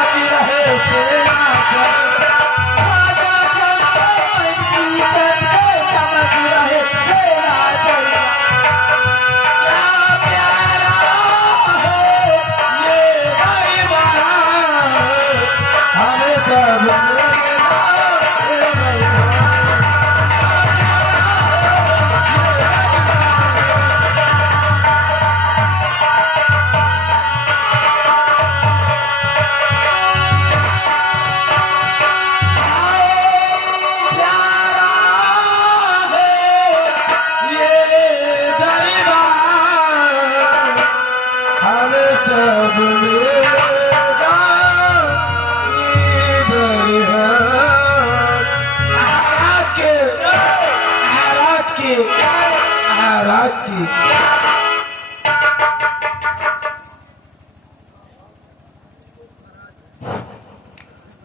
चमक रहे सेना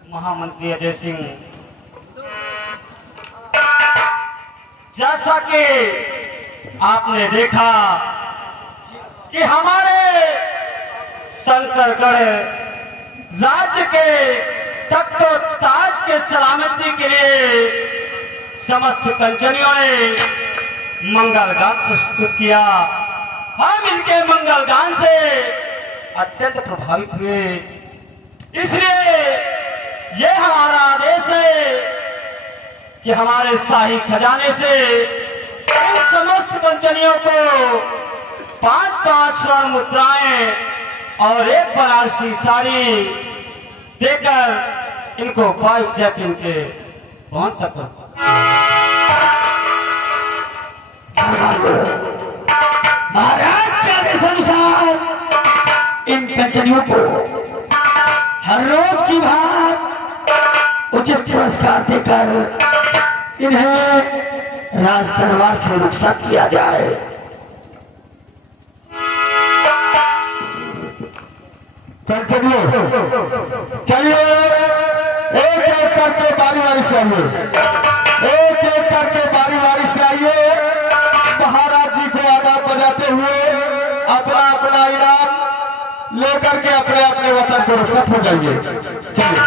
महामंत्री अजय सिंह, जैसा कि आपने देखा कि हमारे शंकरगढ़ राज्य के तख्तो ताज के सलामती के लिए समस्त कंचनियों ने मंगल गान प्रस्तुत किया। हम इनके मंगल गान से अत्यंत प्रभावित हुए, इसलिए ये हमारा आदेश है कि हमारे शाही खजाने से इन समस्त पंचनियों को 5-5 स्वर्ण मुद्राएं और 1 बनारसी साड़ी देकर इनको 22 जैत इनके पहुंच तक महाराज के आदेश अनुसार इन कंचनियों को हर रोज की बात उचित पुरस्कार देकर इन्हें राज दरबार से रुखसत किया जाए। कंचनियों चलिए, एक एक करके बारी बारी से आइए, एक एक करके बारी बारी से आइए। महाराज जी को आदाब बजाते हुए अपना अपना इनाम लेकर के अपने अपने वतन को रुखसत हो जाइए। चलिए।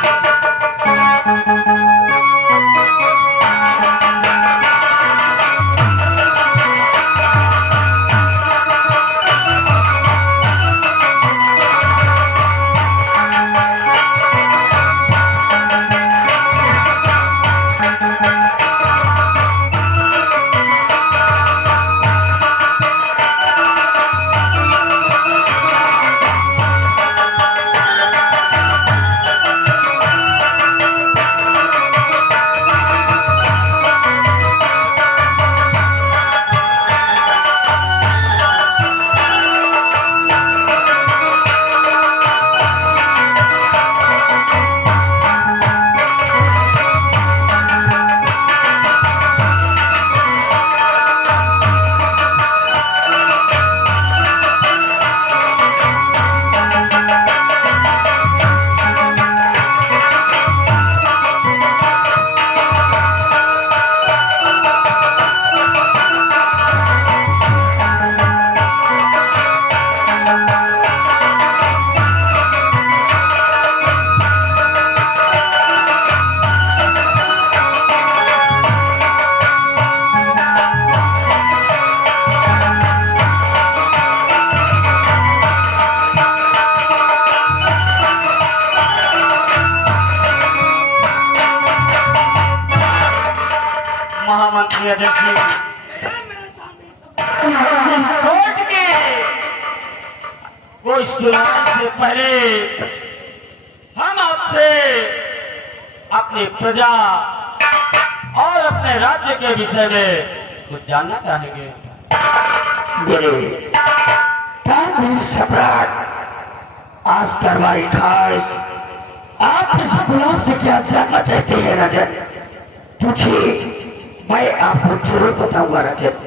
महामंत्री अजय सिंह, इस कोर्ट के कोई सुनाने से पहले हम आपसे अपनी प्रजा और अपने राज्य के विषय में कुछ जानना चाहेंगे। सम्राट आज दरबारी खास, आप इस गुलाम से क्या जानना चाहते हैं राजन? पूछिए, मैं आपको जरूर बताऊंगा राजन।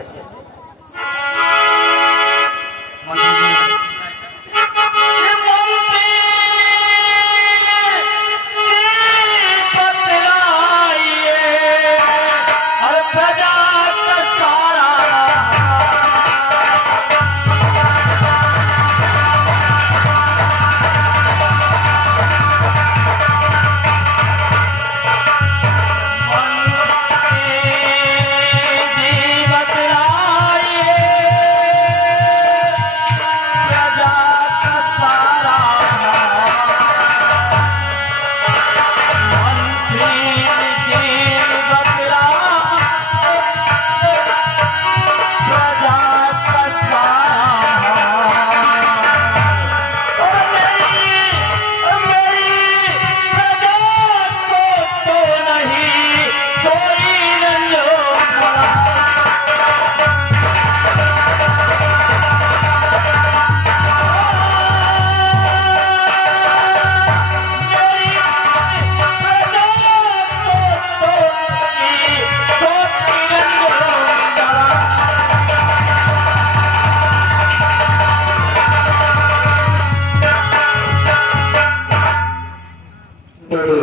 मेरे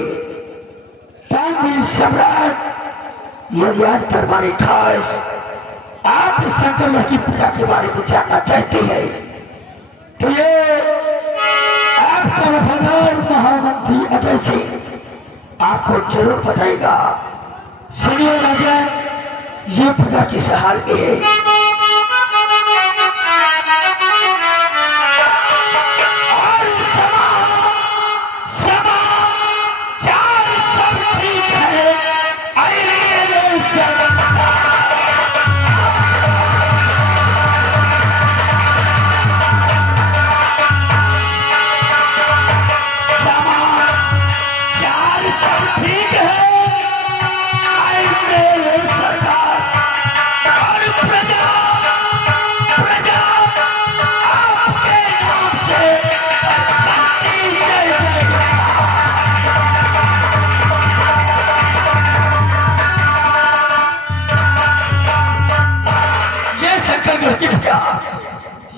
दानवीर सम्राट यदि आज दरबारी खास आप शंकर की पूजा के बारे में जानना चाहते हैं तो ये आपका वफादार महामंत्री अजय सिंह आपको जरूर बताएगा। सुनिए राजन, ये पूजा किस हाल में है।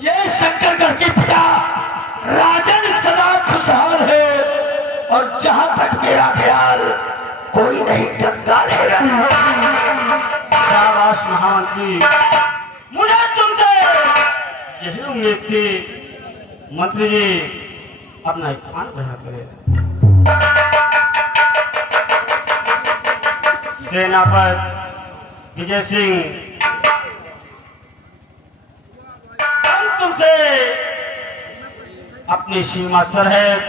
ये शंकरगढ़ की पूजा राजन सदा खुशहाल है और जहां तक मेरा ख्याल कोई नहीं कंगाल है। शाबाश महामंत्री, मुझे तुमसे यही उम्मीद थी। मंत्री जी अपना स्थान ग्रहण करें। सेनापति विजय सिंह, तुमसे अपनी सीमा सरहद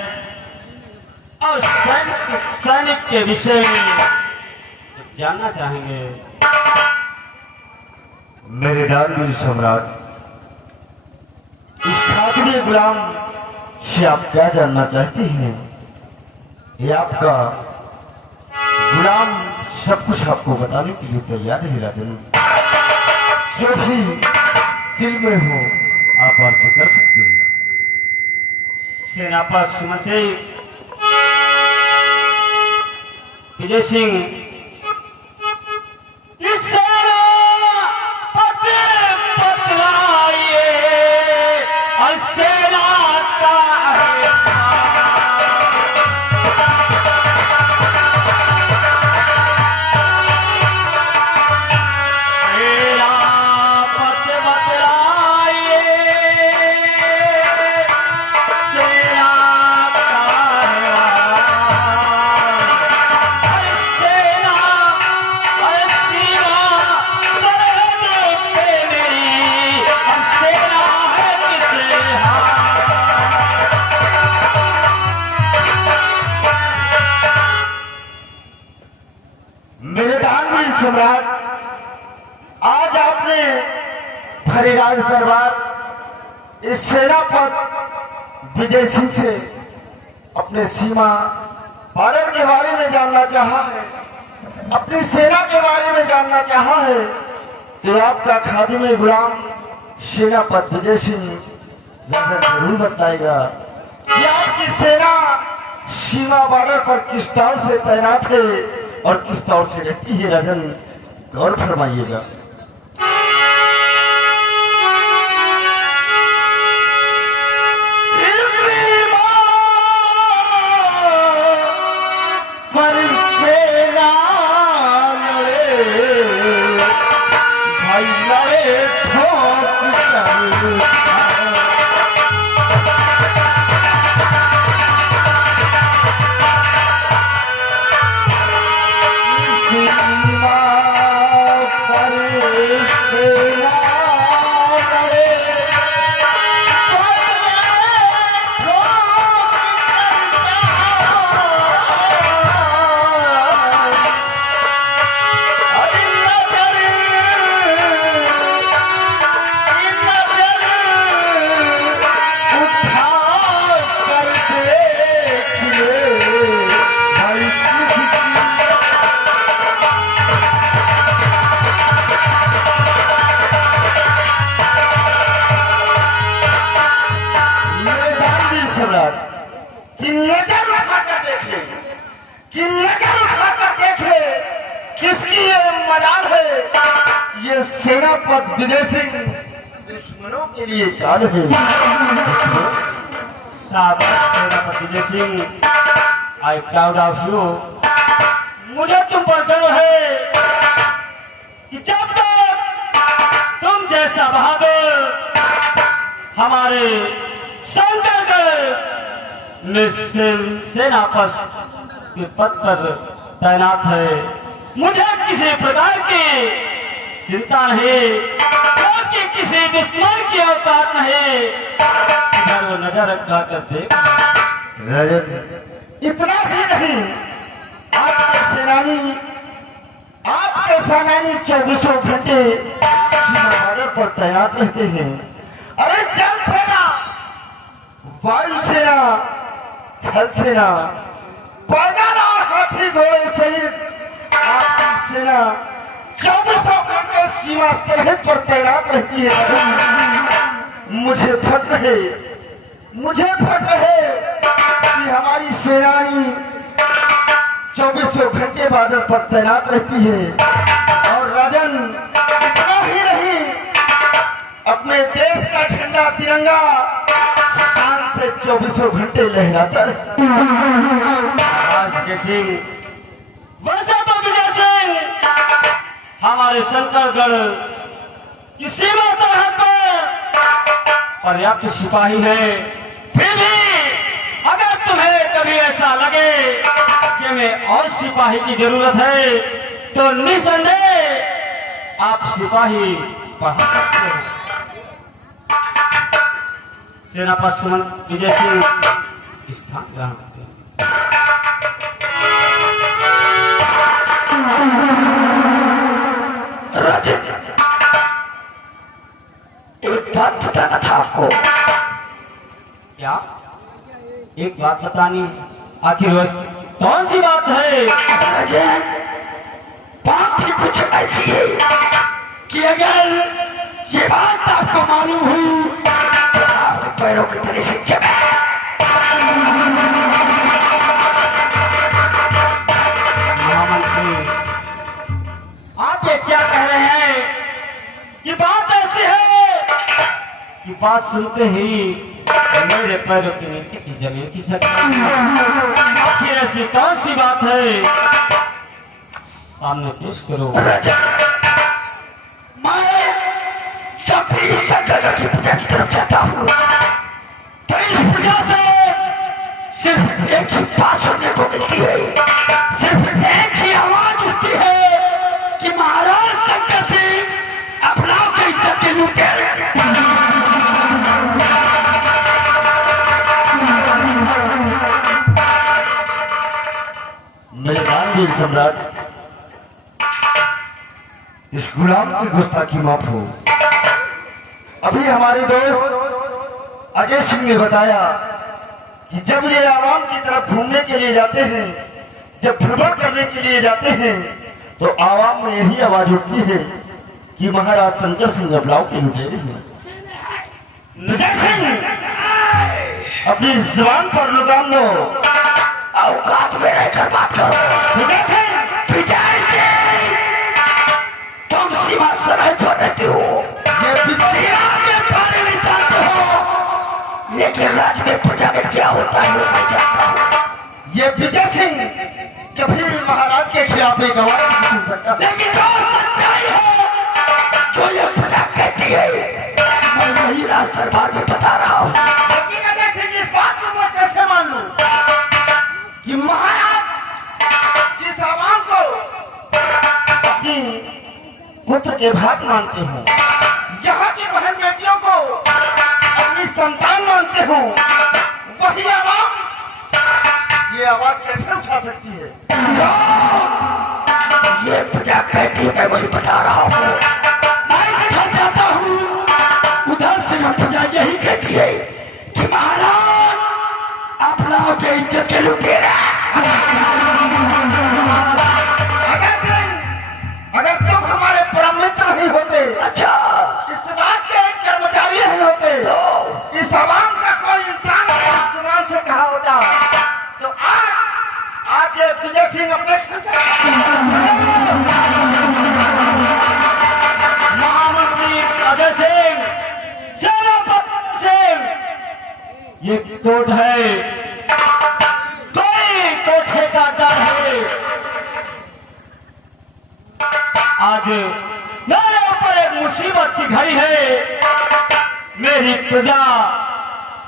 और सैनिक के विषय में जानना चाहेंगे। मेरे दानवीर सम्राट, इस खातिरे गुलाम से आप क्या जानना चाहते हैं? ये आपका गुलाम सब कुछ आपको बताने के लिए तैयार है राजन। जो भी दिल में हो आप अर्ज कर सकते हैं। सेनापति सुमन सिंह विजय सिंह, इस सेना पते बतलाइए और सेना का सम्राट, आज आपने भरीराज दरबार इस सेनापति विजय सिंह से अपने सीमा बॉर्डर के बारे में जानना चाहा है, अपनी सेना के बारे में जानना चाहा है। तो आपका खादिम गुलाम सेनापति विजय सिंह जरूर बताएगा कि आपकी सेना सीमा बॉर्डर पर किस तौर से तैनात है और किस तौर से रहती है। राजन गौर फरमाइएगा। पर सेना लड़े भाई लड़े ठोक किसकी ये मजाल है। ये सेनापति विजय सिंह दुश्मनों के लिए चाल है। शाबाश सेनापति Vijay Singh, I proud of you. मुझे तुम पर गर्व है कि जब तक तुम जैसा बहादुर हमारे शंकरगढ़ में सेना के पद पर तैनात है, मुझे किसी प्रकार की चिंता नहीं, क्योंकि किसी दुश्मन की औकात नहीं। इधर वो नजर रखा कर देख। राजन, इतना ही नहीं, आपके सेनानी 24 घंटे सीमा बॉर्डर पर तैनात रहते हैं। अरे जल सेना, वायु सेना, थल सेना, पैदल और हाथी घोड़े सहित आपकी सेना 24 घंटे सीमा सरहद पर तैनात रहती है। मुझे फक्र है कि हमारी सेनाएं 24 घंटे बॉर्डर पर तैनात रहती है। और राजन, इतना ही नहीं, अपने देश का झंडा तिरंगा शान से 24 घंटे लहराता रहता है। विजय सिंह, वैसे तो विजय सिंह हमारे शंकरगढ़ की सीमा सरहद पर पर्याप्त सिपाही है। फिर भी अगर तुम्हें कभी ऐसा लगे कि हमें और सिपाही की जरूरत है, तो निसंदेह आप सिपाही बढ़ा सकते हैं। सेनापति सुमंत विजय सिंह स्थान ग्रहण करते हैं। राजन, एक बात बताना था आपको। क्या? एक बात बतानी? आखिर वह कौन सी बात है? राजन, बात ही कुछ ऐसी है कि अगर ये बात आपको मालूम हुई तो आपके पैरों की तरह से जगह। महामंत्री, आप ये क्या कह रहे हैं? ये बात ऐसी है कि बात सुनते ही मेरे पैरों के नीचे की जमीन की सकती। आखिर ऐसी कौन सी बात है? सामने पेश करो। राजा, मैं जब भी शंकरगढ़ की पूजा की तरफ जाता हूँ तो इस पूजा से सिर्फ एक ही बात सुनने को मिलती है, सिर्फ एक ही आवाज उठती है कि महाराज शंकर सिंह अपना के इज्जत के लुटेरे। मेरे दानवीर सम्राट, इस गुलाम की गुस्ताखी माफ हो। अभी हमारे दोस्त अजय सिंह ने बताया कि जब ये आवाम की तरफ घूमने के लिए जाते हैं, जब भ्रमण करने के लिए जाते हैं, तो आवाम में यही आवाज उठती है कि महाराज शंकर सिंह अबलाव के लुटेरे हैं। विजय सिंह, अपनी जुबान पर लगाम लो, औकात में रहकर बात करो। विजय सिंह, तुम सीमा सरहद पर रहते हो, ये सीमा के बारे में जानते हो, लेकिन राज्य में प्रजा में क्या होता है वो मैं जानता हूँ। ये विजय सिंह कभी भी महाराज के खिलाफ एक आवाज नहीं सुन सकता। लेकिन जो सच्चाई है, जो ये प्रजा कहती है, मैं वही राज दरबार में बता रहा हूँ। लेकिन अजय सिंह, इस बात को मैं कैसे मान लूं कि महाराज जिस आवाम को अपनी पुत्र के भाग मानते हो, यहाँ की बहन बेटियों को अपनी संतान मानते हो, वही आवाम ये आवाज कैसे उठा सकती है? ये प्रजा कहती है, मैं वही बता रहा हूँ। मैं जिधर जाता हूँ उधर से मैं प्रजा यही कहती है कि महाराज अपना के इज्जत के लुटेरा। अजय सिंह, अगर तुम हमारे परम मित्र नहीं होते, अच्छा, इस राज के एक कर्मचारी नहीं होते, तो इस आवाम का कोई इंसान आसमान से कहा होता, तो आज ये विजय सिंह अपने महामंत्री अजय सिंह, सेनापति सिंह, ये कोर्ट है, कोई कोर्ट आज मेरे ऊपर एक मुसीबत की घड़ी है। मेरी प्रजा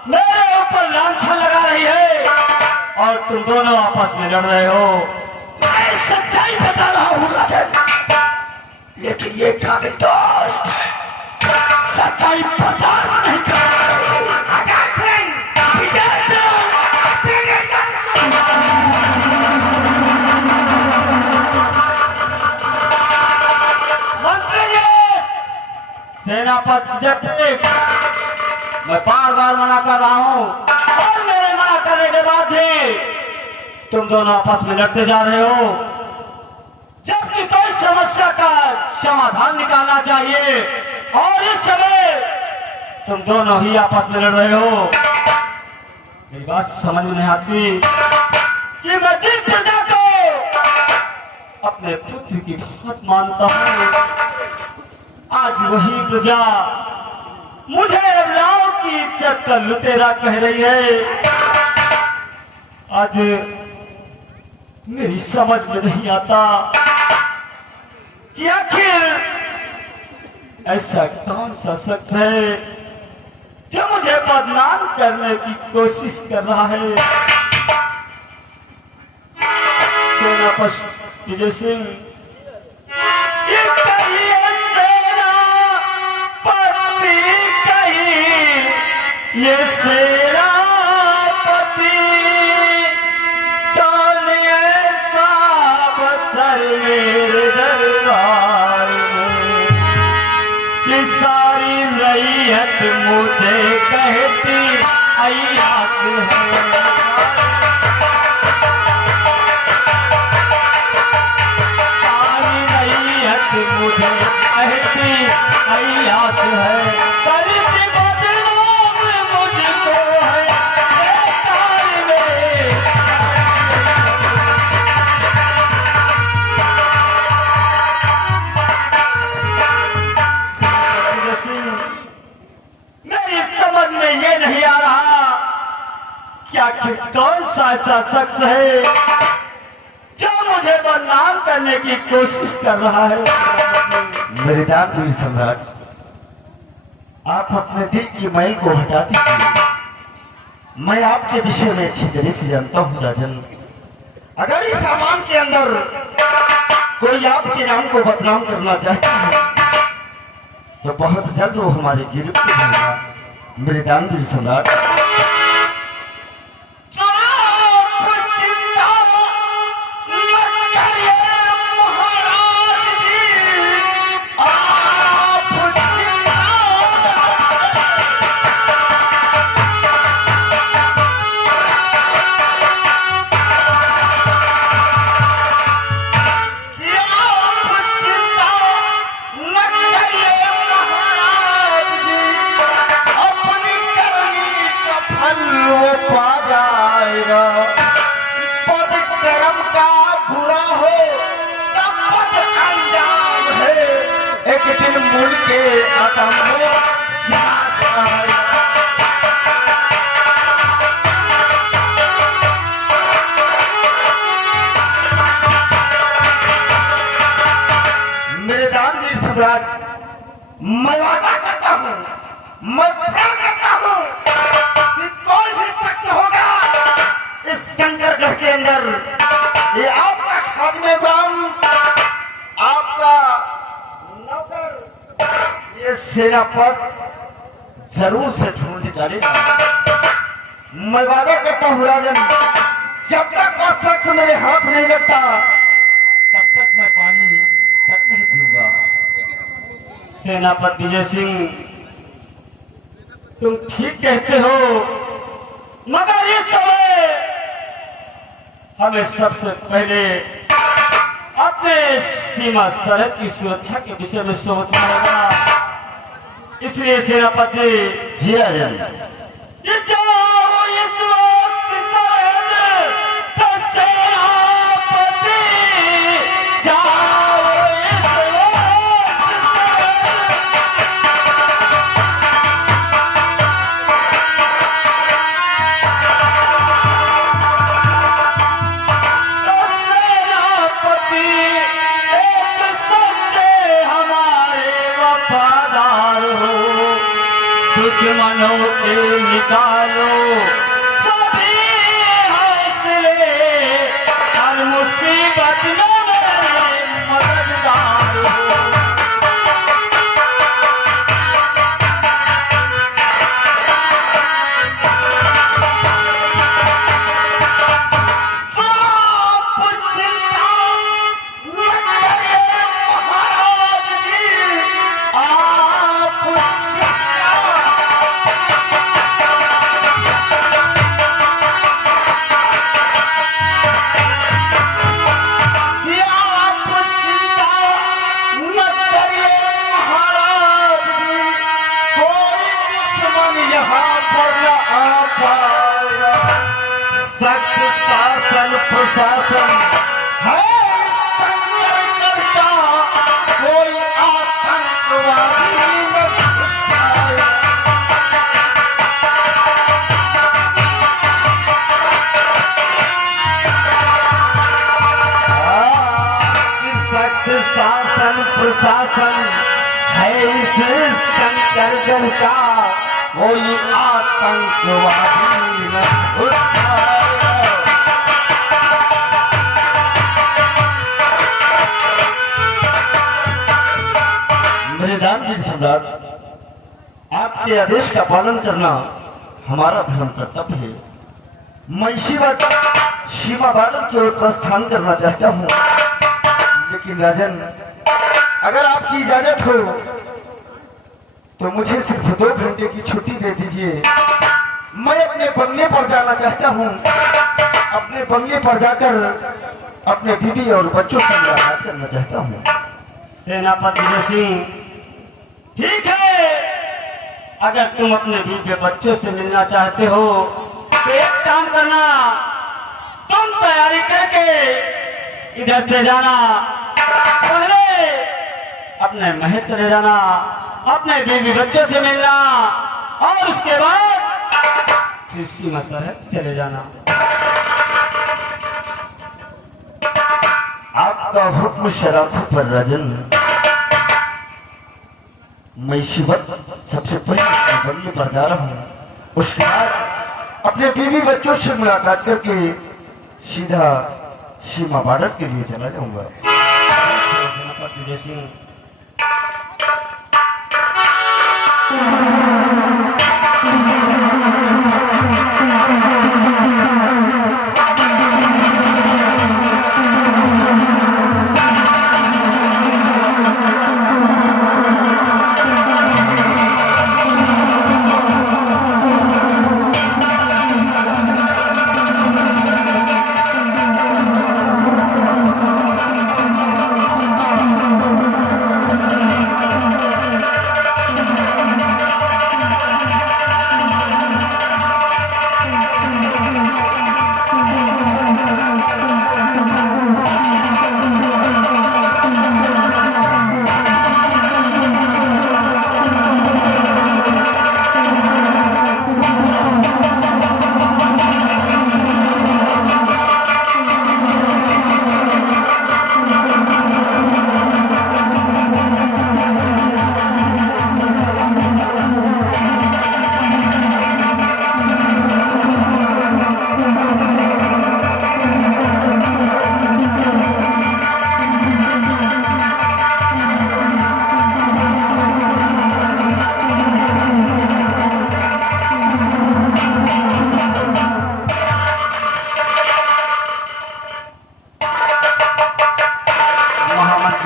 मेरे ऊपर लांछन लगा रही है और तुम दोनों आपस में लड़ रहे हो। मैं सच्चाई बता रहा हूँ राजन, लेकिन ये काबिल दोस्त सच्चाई बर्दाश्त नहीं कर रहे। आजाद सिंह, विजय सिंह, मंत्री जी, सेनापति जय, मैं बार बार मना कर रहा हूँ और मेरे मना करने के बाद भी तुम दोनों आपस में लड़ते जा रहे हो, जबकि कोई समस्या का समाधान निकालना चाहिए और इस समय तुम दोनों ही आपस में लड़ रहे हो। मेरी बात समझ में नहीं आती कि मैं जिस प्रजा को अपने पुत्र की बहुत मानता हूँ, आज वही प्रजा मुझे अबलाओं की इज्जत का लुटेरा कह रही है। आज मेरी समझ में नहीं आता कि आखिर ऐसा कौन सा शख्स है जो मुझे बदनाम करने की कोशिश कर रहा है। सेनापति विजय सिंह, ये कहिए सेनापति, कहिए ये सेनापति, कौन ऐसा अवसर मेरे दरबार में कि सारी रैयत मुझे कहती अय्यास है। मुझे कहती अय्यास है, करती बदनाम मुझको है बेकार में। मेरी समझ में ये नहीं आ रहा कि आखिर कौन सा ऐसा शख्स है जो मुझे बदनाम करने की कोशिश कर रहा है। मेरे दानवीर सम्राट, आप अपने दिल की मैल को हटा दीजिए। मैं आपके विषय में अच्छी तरह से जानता हूँ राजन। अगर इस सामान के अंदर कोई आपके नाम को बदनाम करना चाहता है तो बहुत जल्द वो हमारे गिरफ्त में होगा। मेरे दानवीर सम्राट, मैं वादा करता हूँ, मैं प्रण करता हूँ कि कोई भी शख्स होगा इस शंकरगढ़ के अंदर, ये आपका खादिम गुलाम, आपका नौकर, ये सेनापति जरूर से ढूंढ निकालेगा। मैं वादा करता हूँ राजन, जब तक वो शख्स मेरे हाथ नहीं लगता तब तक मैं पानी तक नहीं पीऊंगा। सेनापति विजय सिंह, तुम ठीक कहते हो, मगर इस समय हमें सबसे पहले अपने सीमा सरहद की सुरक्षा के विषय में सोचना होगा। इसलिए सेनापति जी राजन, ये जाओ इस वक्त सरहद पे सेनापति, जाओ इस वक्त सेनापति एक सच्चे दुश्मनों के निकालो सभी हौसले, हर मुसीबत में मेरे मददगार हो। सख्त शासन प्रशासन है संयम करता, कोई आतंकवादी न आए। सख्त शासन प्रशासन है इस शंकरगढ़ का, कोई आतंकवादी न आए। मेरे दानवीर सम्राट, आपके आदेश का पालन करना हमारा धर्म कर्तव्य है। मैं इसी वक्त सीमा बॉर्डर की ओर प्रस्थान करना चाहता हूँ, लेकिन राजन अगर आपकी इजाजत हो तो मुझे सिर्फ 2 घंटे की छुट्टी दे दीजिए। मैं अपने बंगले पर जाना चाहता हूँ। अपने बंगले पर जाकर अपने बीवी और बच्चों से मुलाकात करना चाहता हूँ। सेनापति जय सिंह, ठीक है, अगर तुम अपने बीवी बच्चों से मिलना चाहते हो तो एक काम करना, तुम तैयारी करके इधर से जाना, पहले अपने महल चले जाना, अपने बीवी बच्चों से मिलना और उसके बाद फिर सीमा सरहद चले जाना। आपका हुक्म शराफत पर राजन। मैं इसी वक्त सबसे पहले बंगले पर जा रहा हूँ, उसके बाद अपने बीवी बच्चों से मुलाकात करके सीधा सीमा बॉर्डर के लिए चला जाऊंगा। सेनापति जय सिंह,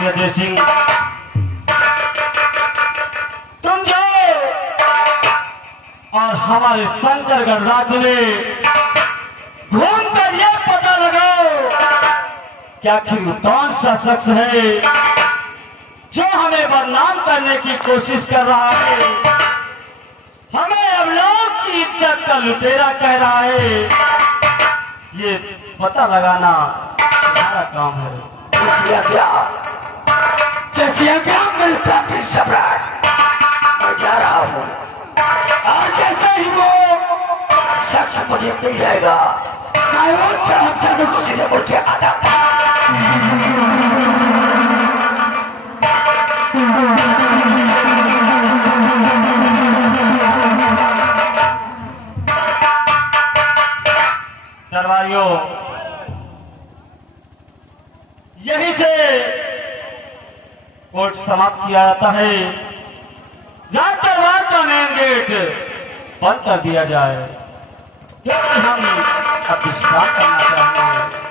जय सिंह, तुम जाओ और हमारे शंकरगढ़ राज्य में घूम कर यह पता लगाओ कि आखिर कौन सा शख्स है जो हमें बदनाम करने की कोशिश कर रहा है, हमें अब लोग की इज्जत का लुटेरा कह रहा है। ये पता लगाना हमारा काम है। जैसे क्या मिलता फिर सम्राट, मैं जा रहा हूँ। आज जैसे ही वो शख्स मुझे मिल जाएगा, मैं वो साहब जादू को सीधे बोल के आता। यहीं से कोर्ट समाप्त किया जाता है। राज दरबार का मेन गेट बंद कर दिया जाए, क्योंकि हम अब विश्राम करना चाहेंगे।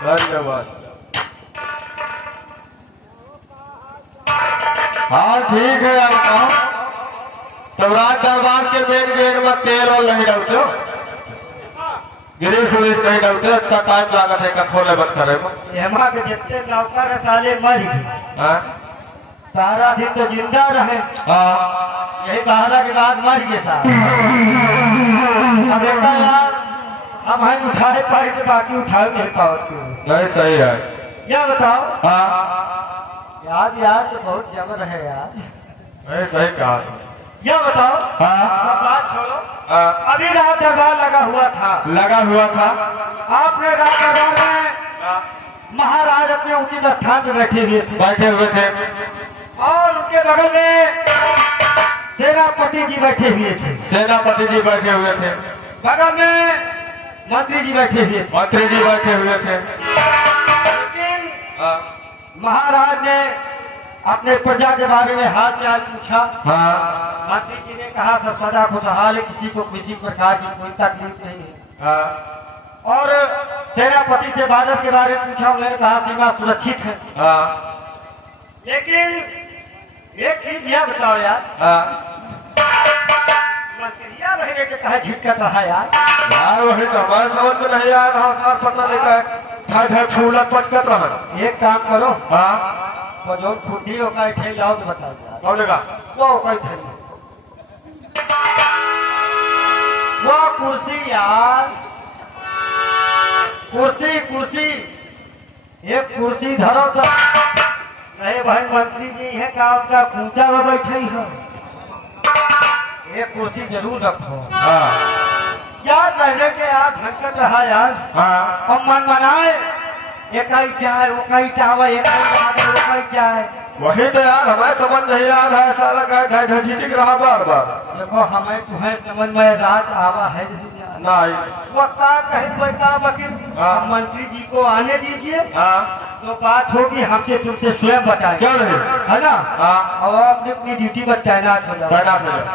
धन्यवाद। हाँ ठीक है, अब बताओ तब राज दरबार के मेन गेट में तेल और नहीं डालते हो, गिरीश उरीश नहीं डालते, इतना टाइम लागत है खोले बंद करे में। हेमा के जितने नौकर साले मर गए, हाँ सारा दिन तो जिंदा रहे, हाँ यही बहाना के बाद मर गए सारे। अब देखा यार, अब हम उठाए पाए तो बाकी उठाए नहीं पाओ क्यों? नहीं सही है। क्या बताओ? हाँ यार तो बहुत जबर है यार। नहीं सही कहा। क्या बताओ? हाँ सब बात छोड़ो, हाँ, अभी रात दरबार लगा हुआ था, लगा हुआ था। आपने रात दरबार में हाँ, महाराज अपने उचित स्थान पे बैठे हुए थे बैठे हुए थे और उनके बगल में सेनापति जी बैठे हुए थे, सेनापति जी बैठे हुए थे, बगल में मंत्री जी बैठे हुए थे। मंत्री जी बैठे हुए थे। लेकिन हाँ महाराज ने अपने प्रजा के बारे में हाल चाल पूछा। हाँ मंत्री जी ने कहा सब सदा खुशहाल है, किसी को किसी प्रकार की कोई तकलीफ नहीं है। हाँ और सेनापति से बादल के बारे में पूछा, उन्होंने कहा सीमा सुरक्षित है। हाँ लेकिन एक चीज यह बताओ यार, हाँ मंत्रिया रहने के कहा झिटकत रहा यार। यार वही तो मैं समझ में नहीं आ रहा, सर पता नहीं का ढाई ढाई फूल पटकत रहा। एक काम करो, हाँ वो जो छुट्टी होगा इठे लाओ तो बताओ यार। कौन लेगा? वो कोई थे वो कुर्सी यार, कुर्सी कुर्सी एक कुर्सी धरो तो नहीं भाई, मंत्री जी है काम का खूंटा में बैठे हो, एक कुर्सी जरूर रखो। हाँ यार रहने के यार ढंकत रहा यार। हाँ और मन मनाए एक ही जाए वो कहीं जावे, एक ही वो कहीं जाए। वही तो यार हमें समझ नहीं आ रहा है, साला का ढाई ढाई झिटिक रहा बार बार। देखो हमें तुम्हें समझ में रात आवा है नहीं वक्ता कहीं बैठा वकील, हाँ। मंत्री जी को आने दीजिए, हाँ तो बात होगी हमसे तुमसे स्वयं बताए, क्यों नहीं? है ना? हाँ और अपनी अपनी ड्यूटी पर तैनात हो जाओ। तैनात हो जाओ।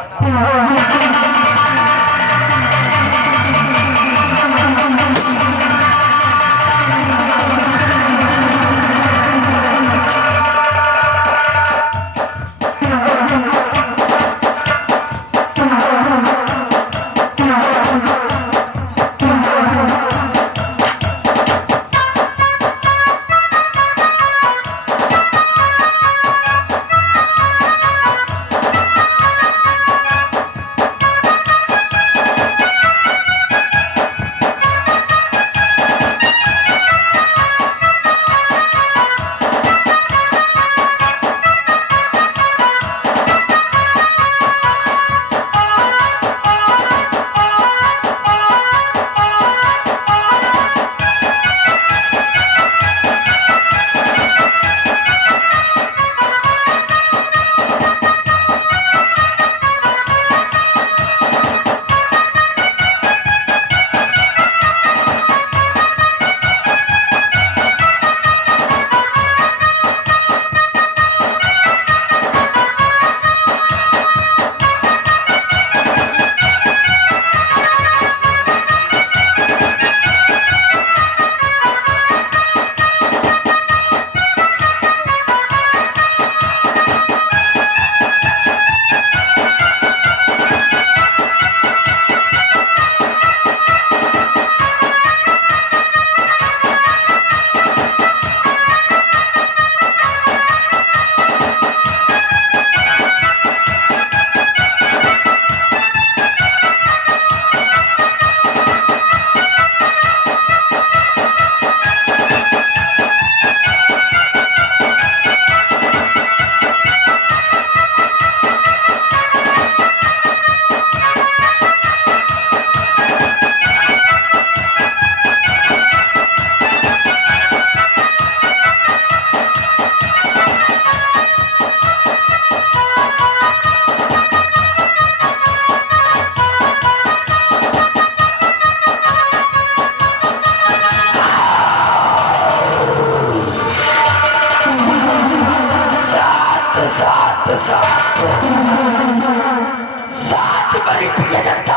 हमारी प्रिय जनता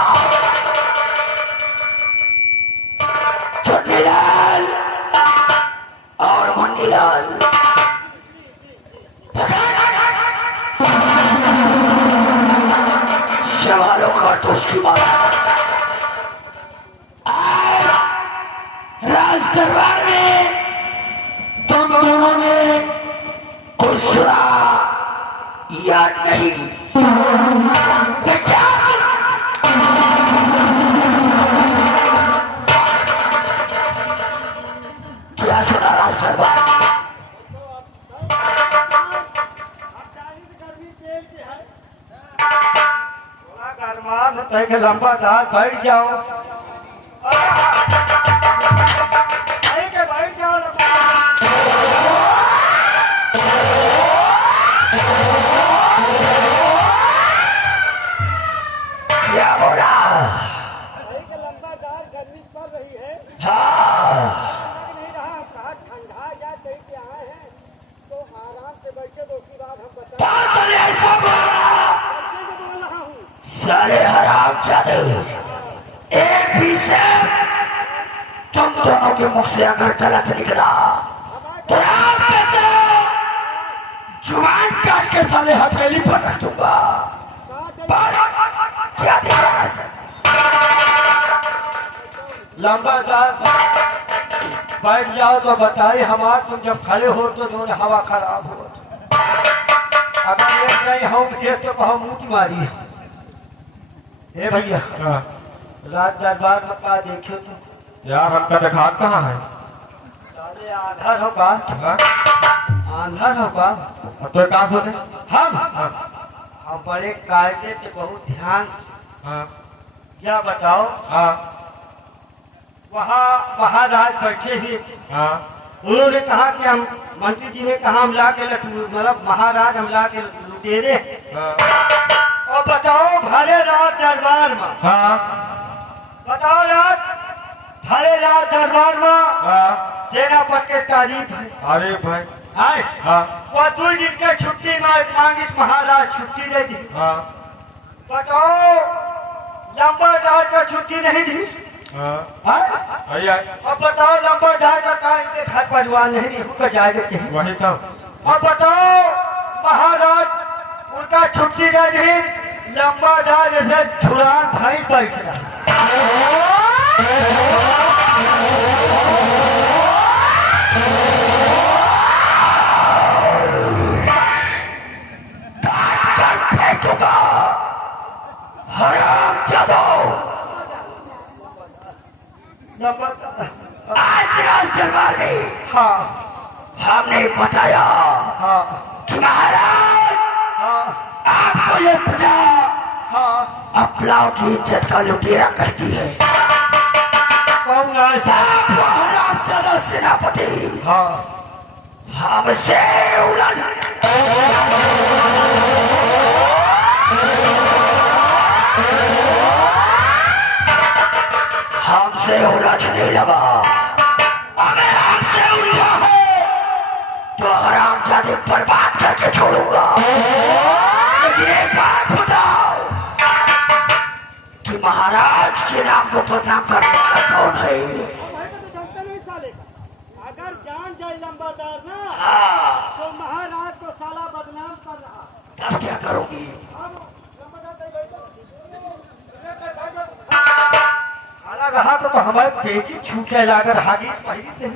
चुन्नीलाल और मुन्नीलाल सवालों का तो उसकी बात राज दरबार में तुम दोनों ने कुछ सुना या नहीं? क्या सुना राज दरबार? तय के लंबा था बैठ जाओ बैठ जाओ क्या बोला? लंबा दार गर्मी पड़ रही है, हाँ नहीं रहा कहा ठंडा या कहीं के आए हैं तो आराम से बैठे तो उसकी बात हम बता पागल ऐसा बोला कैसे से बोल रहा हूँ। सारे हराम जादे एक भी से तुम दोनों के मुख से अगर गलत निकला तो आप कैसे जुबान काट के साले हथेली पर रख दूंगा। क्या देखा? लंबा दार बैठ जाओ तो बताइए हमार तुम जब खड़े हो तो जो हवा खराब हो अगर ये नहीं हो देख तो कहो मुँह मारी हे भैया रात दरबार में का देखियो तो यार हमका देखा कहाँ है? सारे आंधर होगा आंधर होगा तो कहाँ सोचे? हम बड़े कायदे से बहुत ध्यान हाँ क्या बताओ हाँ वहाँ महाराज बैठे ही हाँ उन्होंने कहा कि हम मंत्री जी ने कहा हम ला के मतलब महाराज हम ला के लुटेरे हाँ और बताओ भले रात दरबार में हाँ बताओ रात भले रात दरबार में हाँ सेनापति के तारीफ है अरे भाई आए हाँ वो 2 दिन के छुट्टी में मांगी महाराज छुट्टी दे दी हाँ बताओ लंबा रात का छुट्टी नहीं दी हाँ हाँ? आई अब बताओ लंबा दार का काम के घर परिवार नहीं रुक जाएगा कहीं वही तो और बताओ महाराज उनका छुट्टी का नहीं लंबा दार जैसे धुरान भाई बैठ रहा फेंकूंगा हराम जादो। लंबा दार आज राज दरबार में हाँ हमने बताया हाँ कि महाराज हाँ आपको ये प्रजा हाँ अपलाव की इज्जत का लुटेरा कहती है। कौन ऐसा आप हराम जादो सेनापति हाँ हमसे उलझ हमसे उलझने लगा। अगर हमसे उलझा हो तो हराम जादे बर्बाद करके छोड़ूंगा। ये बात बताओ कि महाराज के नाम को बदनाम करने वाला कौन है? भाई को तो जानता नहीं साले का। अगर जान जाए लंबादार ना हाँ, तो महाराज को साला बदनाम कर रहा। तब क्या करोगी? अब लंबादार तक बैठो। खाना रहा तो हमारे पेची छूटे लाकर हागी पहली से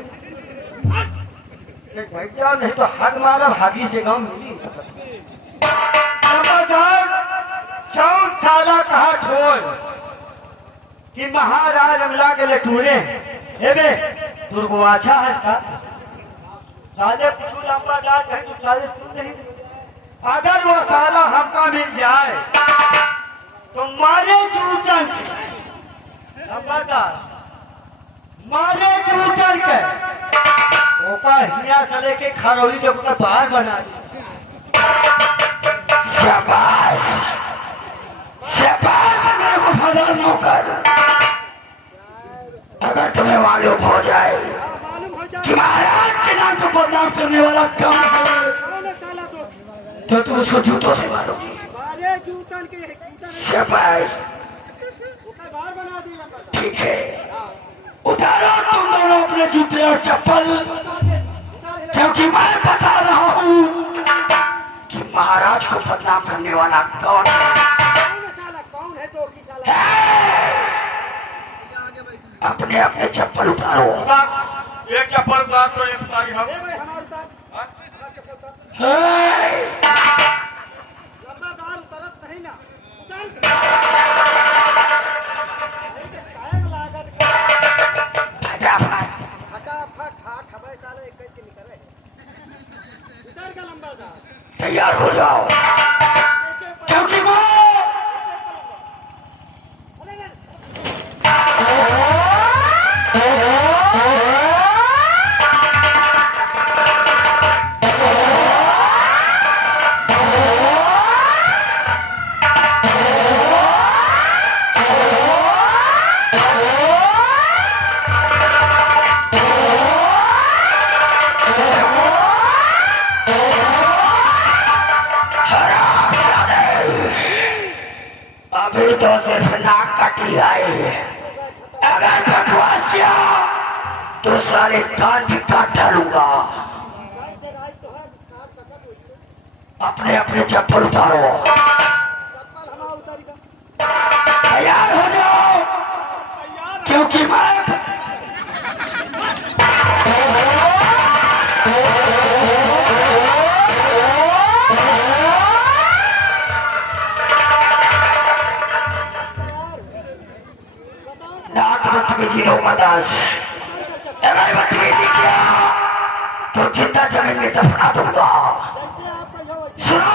बैठ जाओ नहीं तो हग मारा हागी से गाँव मिली चौथ साला कहा छोड़ कि महाराज अमला के लटूरे बे दुर्गुआछा है इसका साले पूछू लंबा डाल कहीं तो साले सुन नहीं अगर वो साला हमका मिल जाए तो मारे जूचन मारे जूचन के ऊपर हिया से लेके खरौली के ऊपर बाहर बना दी शाबाश शाबाश मेरे वफादार नौकर। अगर तुम्हें मालूम हो जाए मालूम हो जाए कि महाराज के नाम को बदनाम करने वाला कौन है कौन है साला तो तो तुम उसको जूतों से मारोगी। मारे जूतन के जूतन शाबाश, बाहर बना दिया पता ठीक है। उतारो तुम दोनों अपने जूते और चप्पल, क्योंकि मैं बता रहा हूँ कि महाराज को बदनाम करने वाला कौन है। साला कौन है तो की साला अपने अपने चप्पल उतारो। एक चप्पल उतार तो एक उतारी हम। ए भाई हमारे साथ हमारा चप्पल उतार। हे, लंबादार उतरत नहीं ना उतार कायम लागत फटाफट फटाफट ठाठ हमें साले एक के निकले उतार का लंबादार तैयार हो जाओ, क्योंकि वो अरे नहीं अभी तो सिर्फ नाक कटी आई है। अगर बकवास किया तो सारे कान भी काट डालूंगा। अपने अपने चप्पल उतारो, तैयार हो जाओ, क्योंकि मैं नाक बदतमीजी लो मदास। अगर बदतमीजी किया तो जिंदा जमीन में दफना दूंगा। सुनो,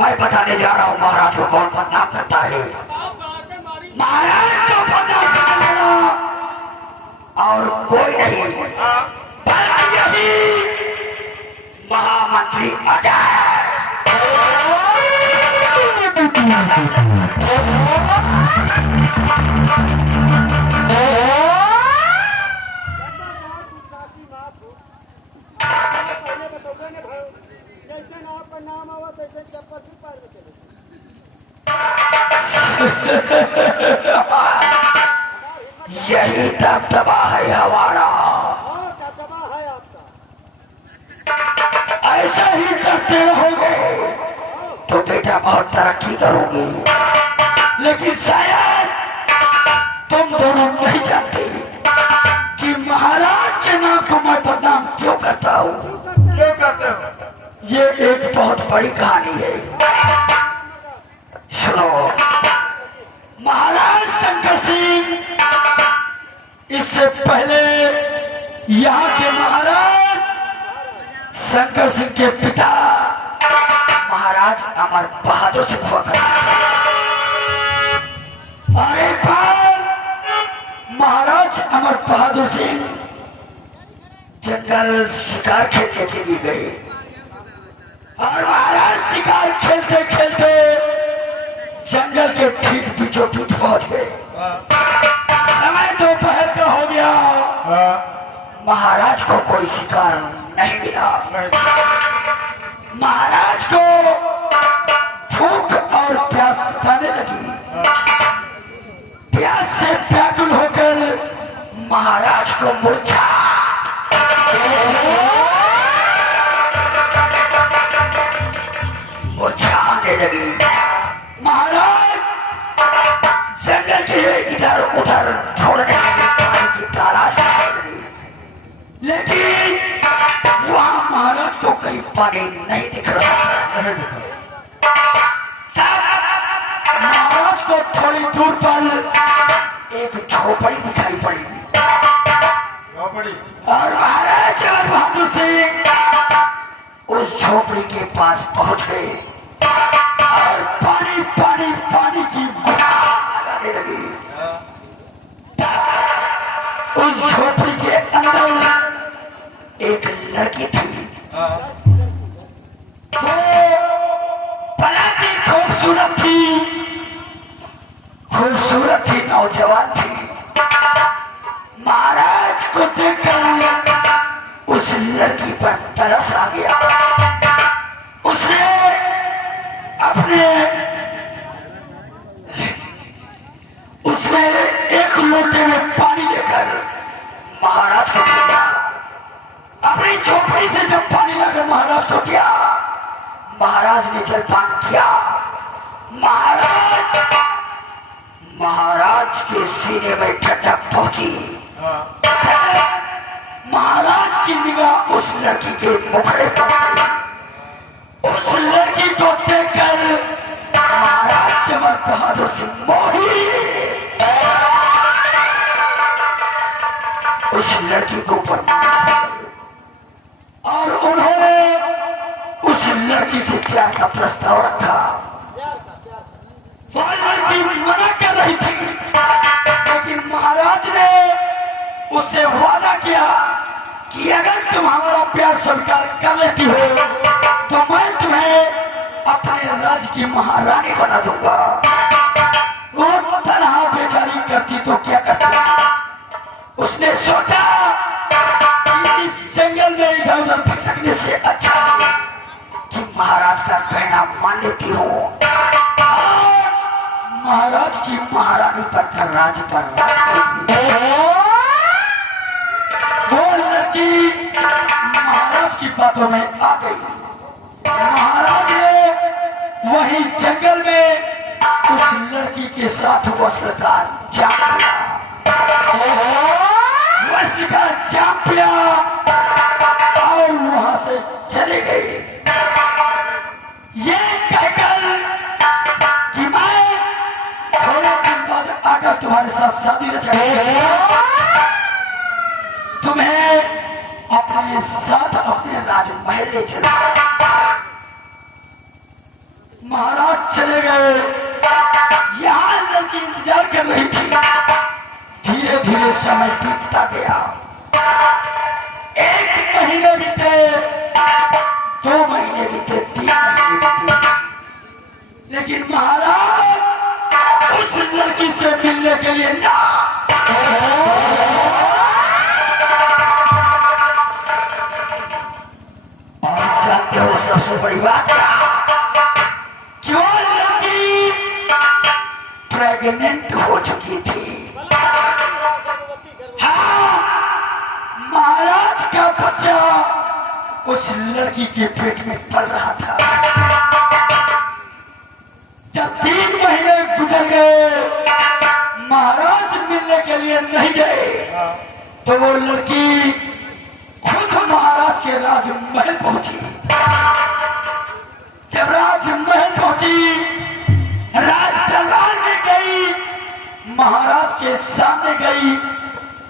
मैं बताने जा रहा हूँ महाराज को कौन बदनाम करता है। महाराज को बदनाम करने वाला और कोई नहीं बल्कि यही महामंत्री अजय। पहले बतौले ने भाई जैसे ना आपका नाम आवा तैसे चप्पल भी पैर में चले यही दबदबा है हमारा। और दबदबा है आपका ऐसा ही करते रहोगे तो बेटा बहुत तरक्की करोगे, लेकिन शायद तुम दोनों नहीं जानते कि महाराज के नाम को मैं बदनाम क्यों करता हूँ। क्यों करते हो? ये एक बहुत बड़ी कहानी है, सुनो। महाराज शंकर सिंह, इससे पहले यहाँ के महाराज शंकर सिंह के पिता महाराज अमर बहादुर सिंह हुआ करते थे। और एक बार महाराज अमर बहादुर सिंह जंगल शिकार खेलने के लिए गए और महाराज शिकार खेलते खेलते जंगल के ठीक बीचों बीच पहुंच गए। समय दोपहर का हो गया, महाराज को कोई शिकार नहीं मिला। महाराज को भूख और प्यास सताने लगी। प्यास से व्याकुल होकर महाराज को मूर्छा आने लगी। महाराज जंगल के इधर उधर ढूंढने लगे, पानी की तलाश करने लगे, लेकिन वहाँ महाराज को कहीं पानी नहीं दिख रहा। महाराज को थोड़ी दूर पर एक झोपड़ी दिखाई पड़ी और महाराज अमर बहादुर सिंह उस झोपड़ी के पास पहुंच गए और पानी पानी पानी की गुहार लगाने लगी। उस झोपड़ी के अंदर एक लड़की थी, वो बड़ा ही खूबसूरत थी, नौजवान थी। महाराज को देखकर उस लड़की पर तरस आ गया। उसने अपने उसने एक लोटे में पानी लेकर महाराज को दिया। अपनी झोपड़ी से जब पानी लाकर महाराज को दिया, महाराज ने जलपान किया। महाराज के सीने में ठंडक पहुंची। महाराज की निगाह उस लड़की के मुखड़े पर पड़ी। उस लड़की को देखकर महाराज जमर बहादुर सिंह मोही उस लड़की को ऊपर और उन्होंने उस लड़की से प्यार का प्रस्ताव रखा। वो लड़की मना कर रही थी, लेकिन महाराज ने उससे वादा किया कि अगर तुम हमारा प्यार स्वीकार कर लेती हो तो मैं तुम्हें अपने राज्य की महारानी बना दूंगा। वो तनहा बेचारी करती तो क्या करती। उसने सोचा कि इस जंगल में इधर उधर भटकने से अच्छा है कि महाराज का कहना मान लेती हूँ और महाराज की महारानी बनकर राज्य पर राज करेगी। वो लड़की महाराज की बातों में आ गई। महाराज ने वही जंगल में उस लड़की के साथ वस्त्र का जाम लिया। वस्त्र का जाम पिया और वहां से चले गए, ये कहकर कि मैं थोड़े दिन बाद आकर तुम्हारे साथ शादी रचाऊंगा, तुम्हें अपने साथ अपने राजमहल ले चला। महाराज चले गए। यहाँ लड़की इंतजार कर रही थी। धीरे धीरे समय बीतता गया। 1 महीने बीते, 2 महीने बीते, 3 महीने बीते, लेकिन महाराज उस लड़की से मिलने के लिए ना और जानते हो सबसे बड़ी बात कि वो लड़की प्रेग्नेंट हो चुकी थी। हाँ, महाराज का बच्चा उस लड़की के पेट में पल रहा था। जब 3 महीने गुजर गए, महाराज मिलने के लिए नहीं गए, तो वो लड़की खुद महाराज के राजमहल पहुंची। जब राजमहल पहुंची, राज दरबार में गई, महाराज के सामने गई,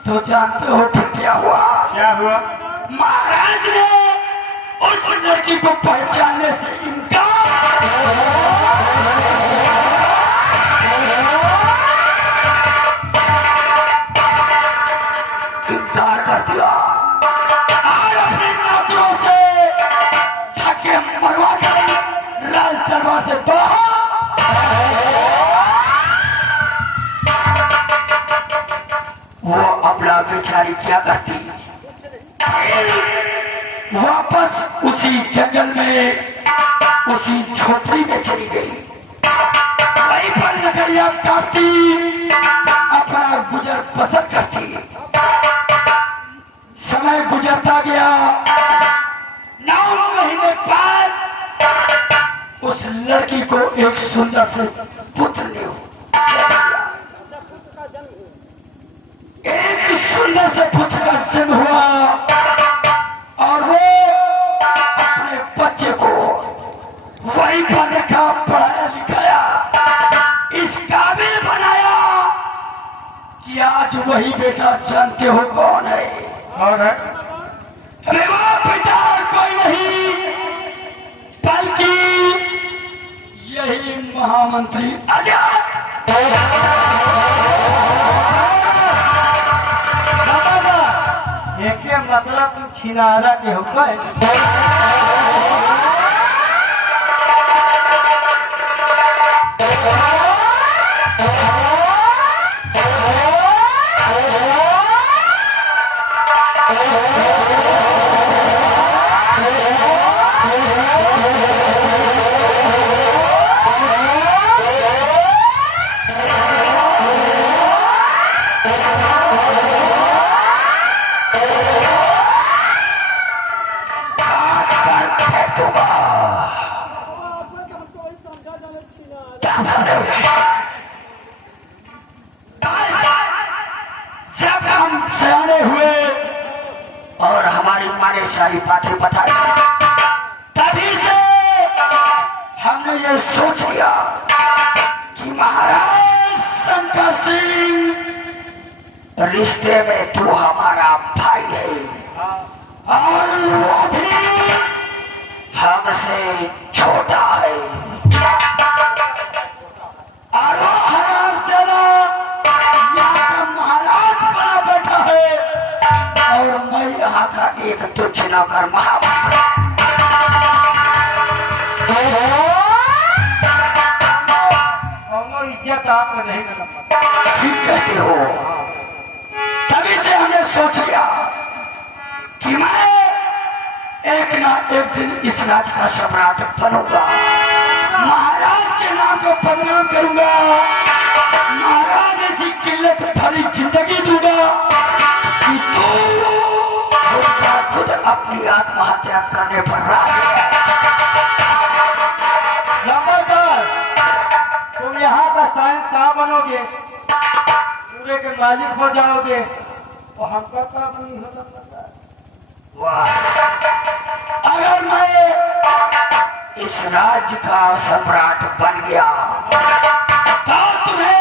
तो जानते हो फिर क्या हुआ? क्या हुआ? महाराज ने उस लड़की को पहचानने से इनकार कर दिया और अपने नौकरों से धक्के मरवा कर राज दरबार से बाहर वो अपना बेचारी क्या करती, वापस उसी जंगल में उसी झोपड़ी में चली गई। वहीं पर लकड़ियां काटती, अपना गुजर बसर करती। समय गुजरता गया। 9 महीने बाद उस लड़की को एक सुंदर से पुत्र ने एक सुंदर से पुत्र का जन्म हुआ और वो अपने बच्चे को वहीं पर रखा, पढ़ाया लिखाया, इस काबिल बनाया कि आज वही बेटा जानते हो कौन है? कौन है? अरे वो बेटा कोई नहीं बल्कि यही महामंत्री आजाद। देखिए मतलब तुम छिनारा के हो गए। ने सारी बातें बताई। तभी से हमने ये सोच लिया कि महाराज शंकर सिंह, रिश्ते में तू हमारा भाई है और वो भी हमसे छोटा है। और वो हराम से ना यहाँ का महाराज बना बैठा है और मैं यहाँ का एक तुच्छ नौकर महामंत्री। इज्जत आपको नहीं मिला। ठीक कहते हो। तभी से हमने सोच लिया कि मैं एक ना एक दिन इस राज्य का सम्राट बनूंगा, महाराज के नाम को बदनाम करूंगा, महाराज ऐसी किल्लत भरी जिंदगी दूंगा कि तू खुद अपनी आत्महत्या करने पर राजी है। नंबरदार, तुम यहाँ का साहब बनोगे, पूरे के मालिक हो जाओगे और हमका काम नहीं होगा। अगर मैं इस राज्य का सम्राट बन गया तो तुम्हें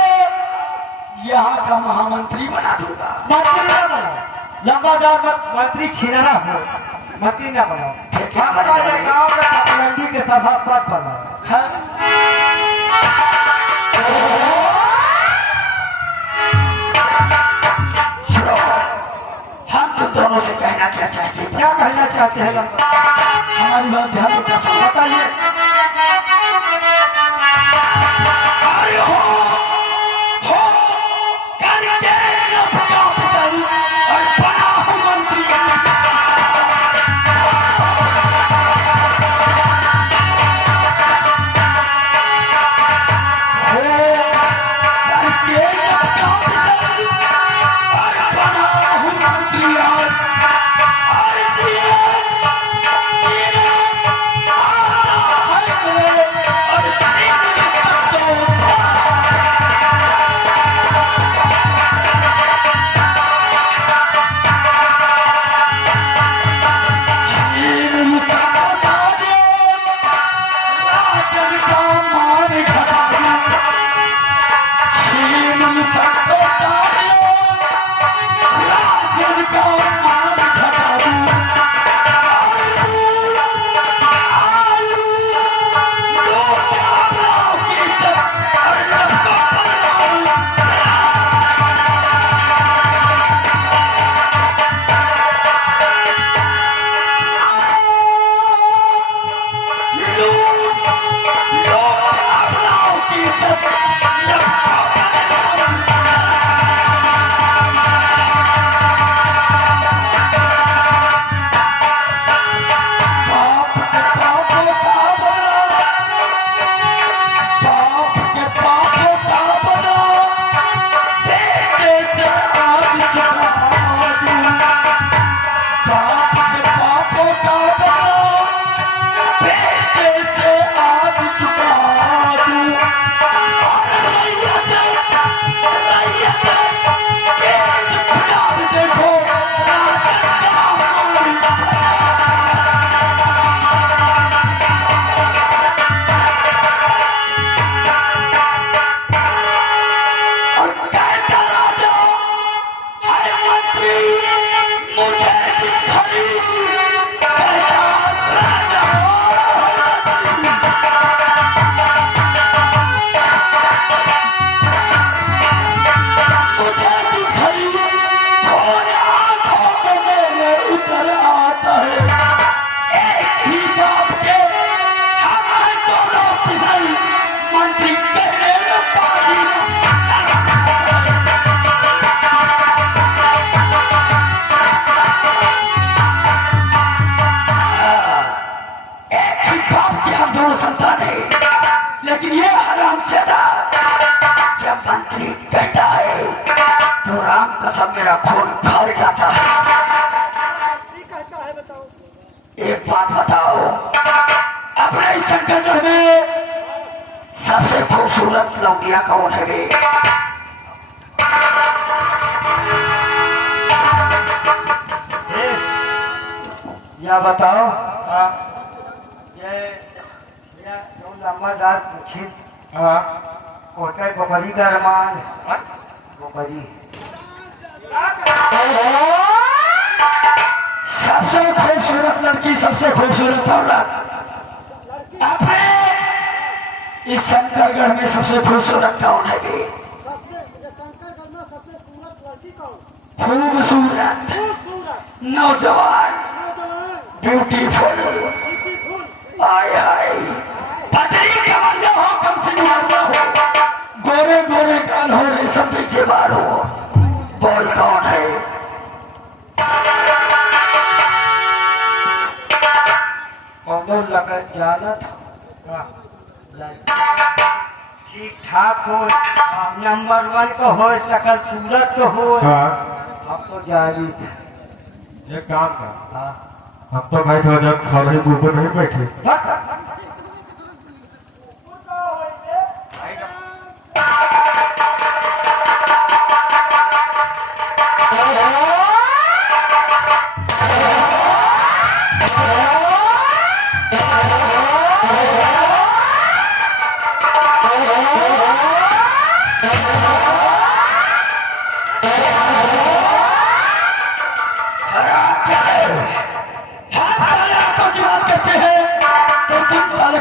यहाँ का महामंत्री बना दूंगा। मंत्री ना बनाओ, लंबादार मंत्री छिनाना हो, मंत्री ना बनाओ। फिर क्या आपका बनेगा? ये गाँव का तटबंदी के सभापति बनाओ। सुनो, हम तुम दोनों से कहना क्या चाहते हैं? क्या कहना चाहते हैं लंबादार? हमारी बात ध्यान देकर बताइए। और बना हूँ मंत्री। कसम मेरा खून खौल जाता है। ये कहता है बताओ। एक बात बताओ, अपने इस संगठन में सबसे खूबसूरत लौंडिया कौन है बे? भैया बताओ ये जो लंबादार पूछी कोटे गोबरी का रमान गोबरी सबसे खूबसूरत लड़की, सबसे खूबसूरत औरत अपने इस शंकरगढ़ में सबसे खूबसूरत कौन है भी? शंकरगढ़ में सबसे सूरत लड़की कौन? खूबसूरत खूबसूरत नौजवान ब्यूटीफुल आय आय पतली कमर में हो, कम से कम हो, गोरे गोरे गाल हो, रेशम पीछे बाल हो, बोल कौन है? कौन लगा जाना था ठीक ठाक हो, नंबर 1 को हो, सकल सूरत को हो। हम तो जानी थे एक काम कर, हम तो भाई थोड़ा जब खबर ऊपर नहीं बैठे।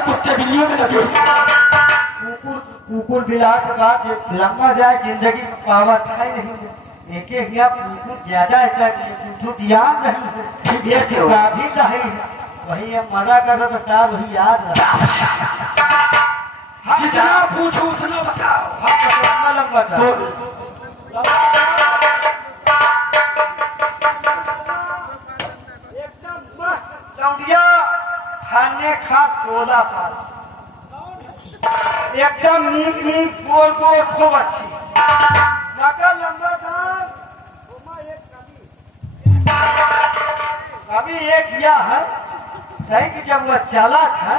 कुत्ते बिल्लियों में लगे कुकुर बिला के बाद लंबा जाए जिंदगी में पावत है नहीं। एक एक या कुकुर ज्यादा ऐसा कुछ याद नहीं है, भी नहीं वही अब मना करो तो साहब वही याद जितना पूछो उतना बताओ। लंबा तो एकदम मस्त लौंडिया खाने खास 16 साल एकदम नीक नीक गोल गोल खूब अच्छी नकल लंबादार एक कवि कभी एक किया है कहीं कि जब वह चला था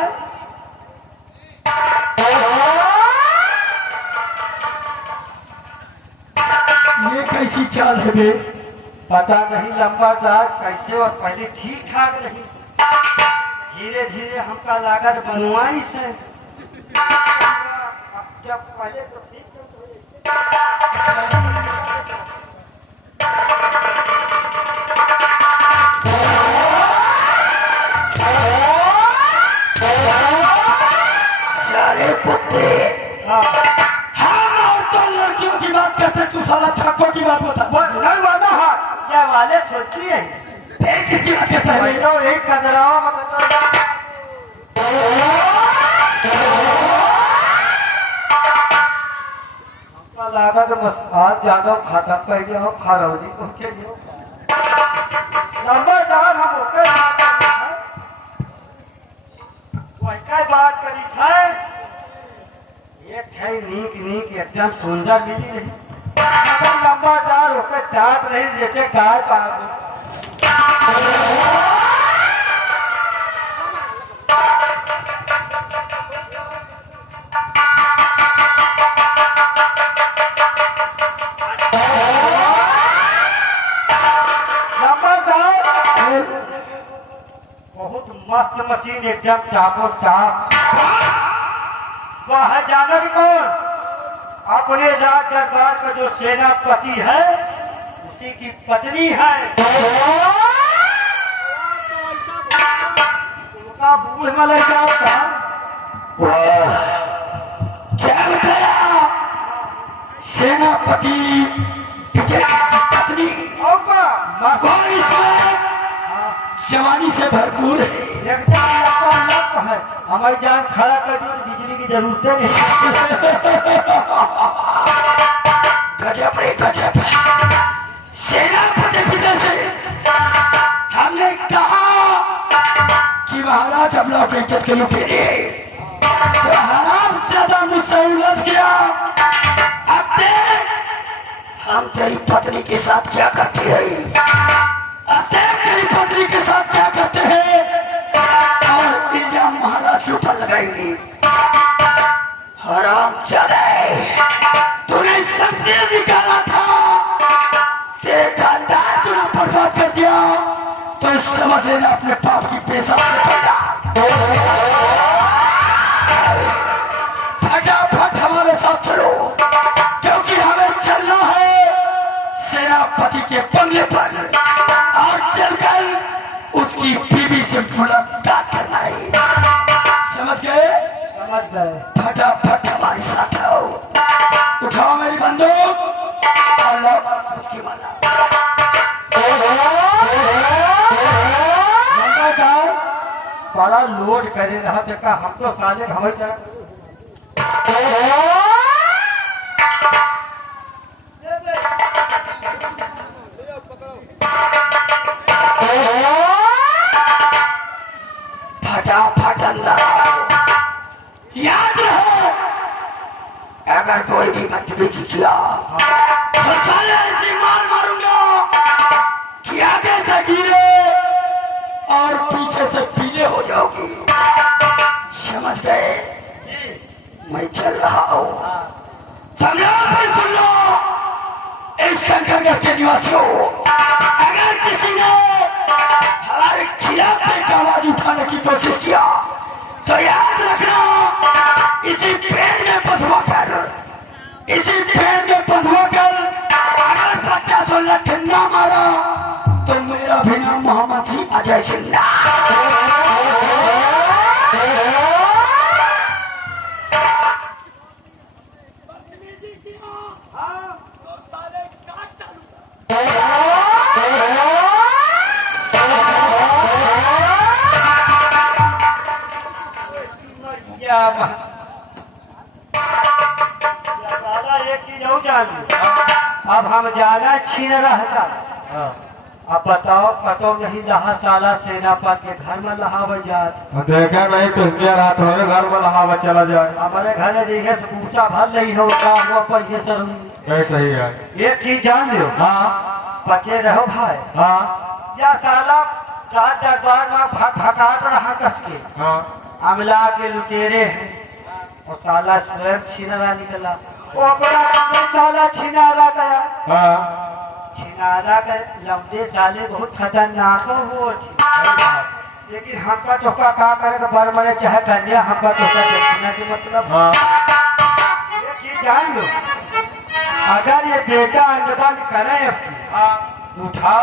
ये कैसी चाल है बे? पता नहीं लंबादार कैसे और पहले ठीक ठाक रही, धीरे धीरे हमका लागत बनवाई से जब पहले तो ठीक सारे कुत्ते हम और तो लड़कियों की बात करते, तू साला छक्कों की बात बता। नहीं वाला है क्या वाले छोड़ती है फिर किसकी बात करता है बे? तो एक कदराओ लागत बस आज ज्यादा खाता पहले हो खरौली पहुंचे लंबादार हम ओके वैसा बात करी था एक है नीक नीक एकदम सुंदर मिली नहीं लंबादार होकर डांट रही जैसे गाय पागल बहुत मस्त मशीन एकदम टापो टाप वह है जानर कौन? अपने राज दरबार का जो सेनापति है उसी की पत्नी है। उनका बूढ़ में ले जाओ क्या बताया? सेनापति विजय सिंह की पत्नी वो इसमें जवानी से भरपूर है। एकदम है हमारी जान खड़ा कर दी तो बिजली की जरूरत नहीं। गजब रे गजब। सेनापति विजय सिंह हमने कहा कि महाराज अब लोग इज्जत के लुटेरे तो हराम ज्यादा मुझसे उलझ गया। अब देख हम तेरी पत्नी के साथ क्या करते हैं, अब देख तेरी पत्नी के साथ क्या करते हैं और इल्जाम महाराज के ऊपर लगाएंगे। हराम ज्यादा तूने सबसे निकाला था, तेरे खानदान तूने बर्बाद कर दिया तो इस समझ लेना अपने पाप की पेशा फटाफट हमारे साथ चलो, क्योंकि हमें चलना है सेनापति के बंगले पर और चलकर उसकी बीवी से मुलाकात करना है। समझ गए? समझ गए। फटाफट हमारे साथ आओ, उठाओ मेरी बंदूक और लो उसकी माला। बड़ा लोड करे रहा देखा, हम तो साले घबरा जा। फटाफट अंदर आओ। याद रहो, अगर कोई भी बदतमीजी किया तो साले ऐसी मार मारूंगा कि आगे से गिरे और पीछे से पीले हो जाओगी। समझ गए? मैं चल रहा हूँ, सुन लो इस शंकरगढ़ के निवासियों, अगर किसी ने हमारे खिलाफ एक आवाज उठाने की कोशिश किया तो याद रखना, इसी पेड़ में बंधवा कर अगर 50 लठ ना मारा तो मेरा भी नाम मोहम्मद ही अजय सिंह। एक चीज हो जान, अब हम ज्यादा छीन रह अब बताओ पतो नहीं जहाँ साला सेनापति के घर में लहाव जात देखा नहीं तो इंडिया रात हमारे घर में लहावा चला जाए। हमारे घर में जगह से पूछा भर नहीं होगा वो पर ये चल सही है। एक चीज जान लो, हाँ बचे रहो भाई। हाँ या साला चार दरबार में भगात रहा कस के हाँ अमला के लुटेरे हैं और साला स्वयं छिनारा निकला। साला छिनारा गया, हाँ छिनारा के लंबे साले बहुत खतरनाक हो, लेकिन हमका टोका का करे बर मरे चाहे कन्या हमका टोका देखना के मतलब। हाँ ये चीज जान लो, अगर ये बेटा अंडमान करे उठाओ